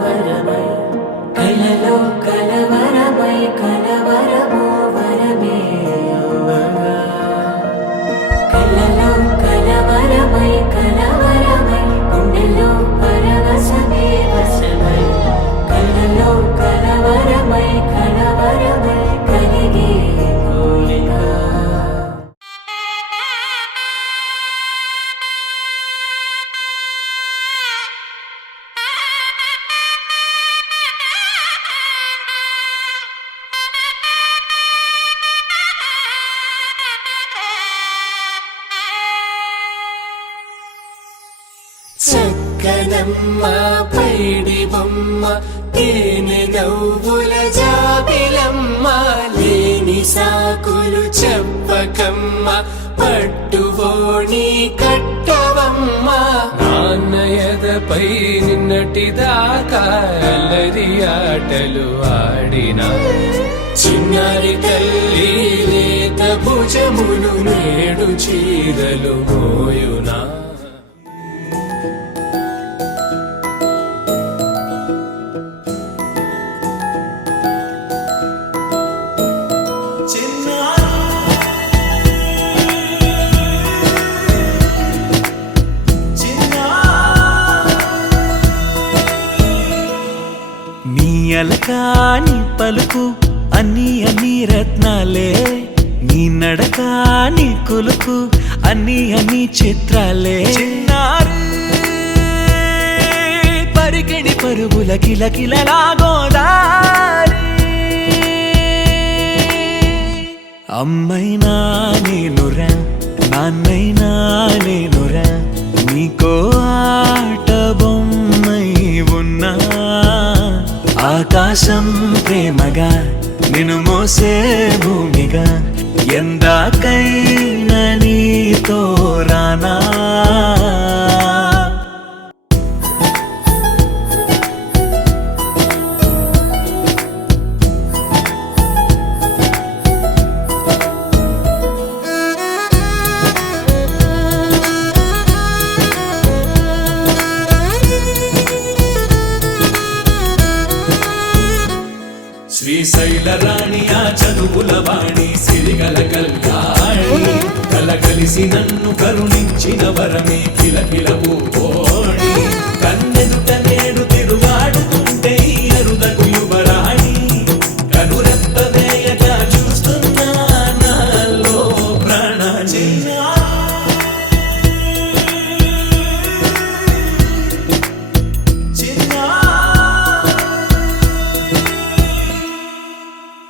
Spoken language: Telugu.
వరమై కలలో కలవరమై కలవరమో వరమే అవ్వగా కలలో కలవరమై కలవరమై గుండెలో పరవశమే వశమై కలలో కలవరమై కలవరమై కలిగే కోరిక చక్కనమ్మ పైడి బొమ్మ తేనె నవ్వుల జాబిలమ్మ లేని సాకులు చెప్పకమ్మ పట్టువోణి కట్టవమ్మ నాన్నయదపై నిన్నటిదాకా అల్లరి ఆటలు ఆడినా చిన్నారి తల్లి లేత భుజములు నేడు చీరలు మోయునా అలకాని పలుకు అన్ని అన్ని రత్నాలే నీ నడక నీ కులుకు అన్ని అన్ని చిత్రాలే చిన్నారు పరికిణి పరుగుల కిలకిలలాగోదారి అమ్మైనా నేనురా నాన్నైనా నేనురా నీకో ఆట బొమ్మై ఉన్నా ఆకాశం ప్రేమగా నిన్ను మోసే భూమిగా ఎందాకైనా నీతో రానా శ్రీశైల రాణి ఆ చదువుల వాణి సిరిగల కళ్యాణి కలగలిసి నన్ను కరుణించిన వరమే కిలకిలవు